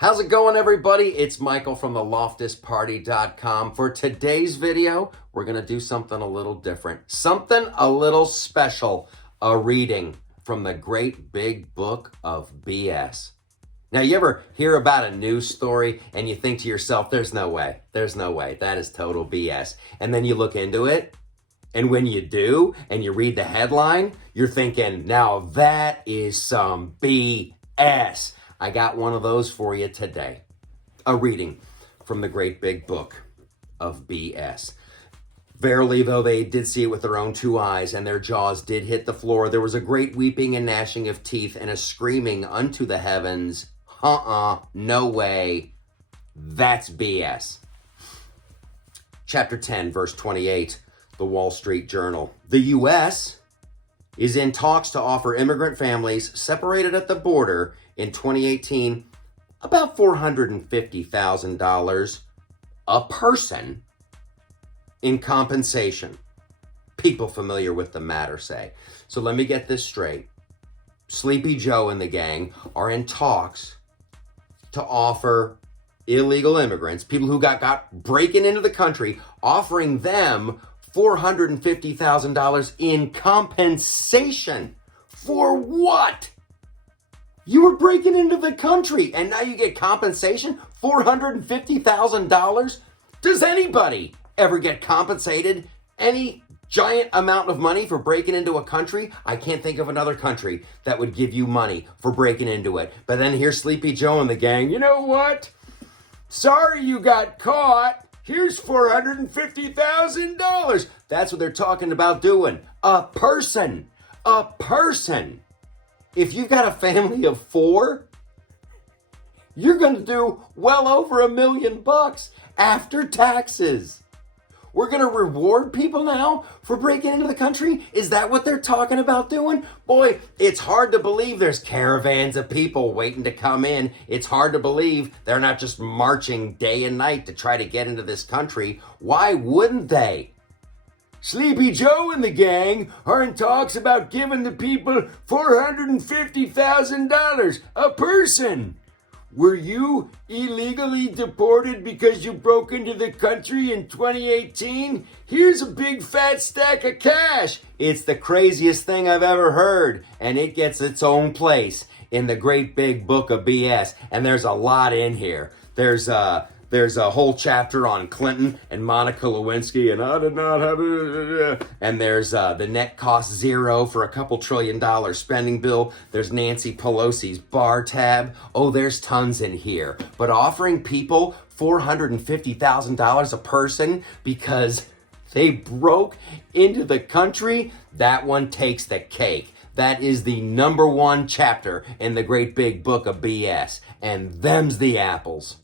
How's it going, everybody? It's Michael from the LoftusParty.com. For today's video, we're going to do something a little different, something a little special, a reading from the great big book of BS. Now, you ever hear about a news story and you think to yourself, there's no way, that is total BS. And then you look into it, and when you do, and you read the headline, you're thinking, now that is some BS. I got one of those for you today. A reading from the great big book of BS. Verily, though they did see it with their own two eyes, and their jaws did hit the floor, there was a great weeping and gnashing of teeth, and a screaming unto the heavens, no way, that's BS. Chapter 10, verse 28, the Wall Street Journal. The U.S. is in talks to offer immigrant families separated at the border in 2018 about $450,000 a person in compensation. People familiar with the matter say. So let me get this straight. Sleepy Joe and the gang are in talks to offer illegal immigrants, people who got breaking into the country, offering them $450,000 in compensation. For what? You were breaking into the country and now you get compensation? $450,000? Does anybody ever get compensated any giant amount of money for breaking into a country? I can't think of another country that would give you money for breaking into it. But then here's Sleepy Joe and the gang. You know what? Sorry you got caught. Here's $450,000. That's what they're talking about doing. A person. If you've got a family of 4, you're going to do well over $1 million after taxes. We're going to reward people now for breaking into the country? Is that what they're talking about doing? Boy, it's hard to believe there's caravans of people waiting to come in. It's hard to believe they're not just marching day and night to try to get into this country. Why wouldn't they? Sleepy Joe and the gang are in talks about giving the people $450,000 a person. Were you illegally deported because you broke into the country in 2018? Here's a big fat stack of cash. It's the craziest thing I've ever heard, and it gets its own place in the great big book of BS, and there's a lot in here. There's a whole chapter on Clinton and Monica Lewinsky, and I did not have it. And there's the net cost zero for a couple $1 trillion spending bill. There's Nancy Pelosi's bar tab. Oh, there's tons in here. But offering people $450,000 a person because they broke into the country, that one takes the cake. That is the number one chapter in the great big book of BS. And them's the apples.